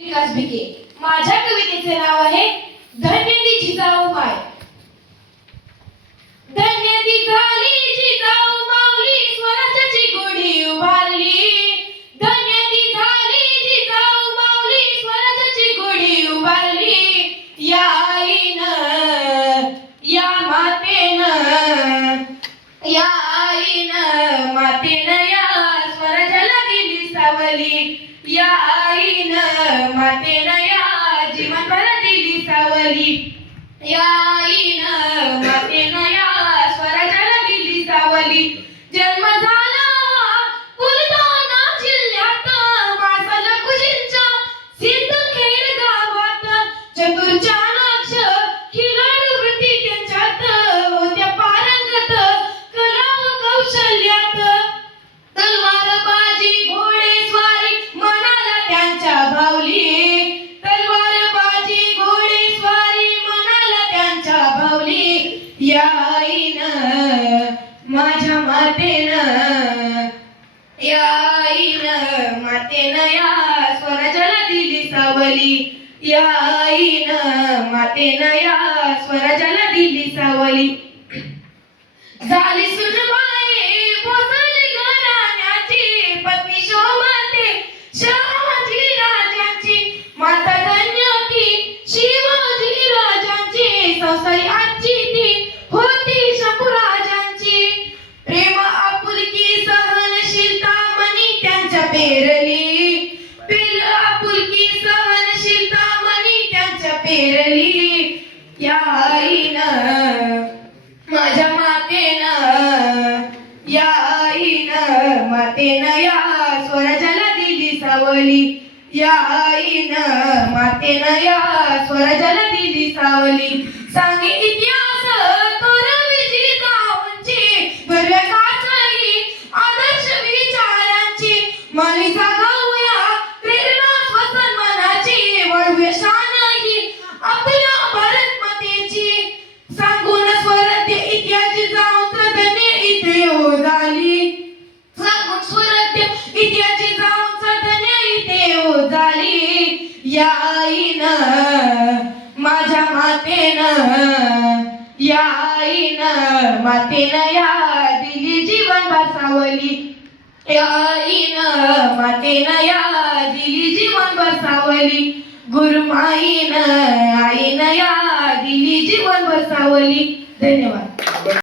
विकास भिके. माझ्या कवितेचे नाव आहे धन्य ती जिजाऊ माय. धन्य ती झाली जिजाऊ माऊली, स्वराज्याची गुढी उभारली. धन्य ती झाली जिजाऊ माऊली, स्वराज्याची गुढी उभारली. या आईनं, या मातेनं, या आईनं, मातेनं या स्वराज्याला दिली सावली. या आईनं, मातेनं या जीवनभर दिली सावली. या आईनं, मातेनं या स्वराज्याला दिली सावली. जन्म झाला बुलढाणा जिल्ह्यात, माणसाला कुशींच्या सिंदखेड गावात. चतुर चाणाक्ष खिलाडू वृत्ती त्यांच्यात, होत्या पारंगत कला व कौशल्यात. तलवारबाजी घोडेस्वारी मनाला त्यांच्या भावली. तलवारबाजी घोडेस्वारी मनाला त्यांच्या भावली. या आईनं, माझ्या मातेनं, या आईनं, मातेनं या स्वराज्याला दिली सावली. या आईनं, मातेनं या स्वराज्याला दिली सावली. झाली सुनबाई भोसले घराण्याची, पत्नी शोभते शहाजी राजांची. माता धन्य ती शिवाजी राजांची, संसारी आजी ती होती शंभूराजांची. प्रेम आपुलकी सहनशीलता मनी त्यांच्या पेरली. प्रेम आपुलकी सहनशीलता मनी त्यांच्या पेरली. या आईनं, माझ्या मातेनं, या आईनं, मातेनं या स्वराज्याला दिली सावली. या आईनं, मातेनं या स्वराज्याला दिली सावली. सांगे इतिहास तोरवी जिजाऊंची, भरव्या काचाही आदर्श विचारांची. माली जागावूया प्रेरणा स्वसन मनाची, वळवूया शान ही आपल्या भारत मातेची. सांगून स्वराज्य इतिहास जाऊन धन्य इथे हो झाली. सांगून स्वराज्य इतिहास जाऊन धन्य इथे हो झाली. या आईनं, माझ्या मातेनं, या आईनं, मातेनं या दिली जीवनभर सावली. या आईनं, मातेनं या दिली जीवनभर सावली. गुरुमाईनं, आईनं या दिली जीवनभर सावली. धन्यवाद.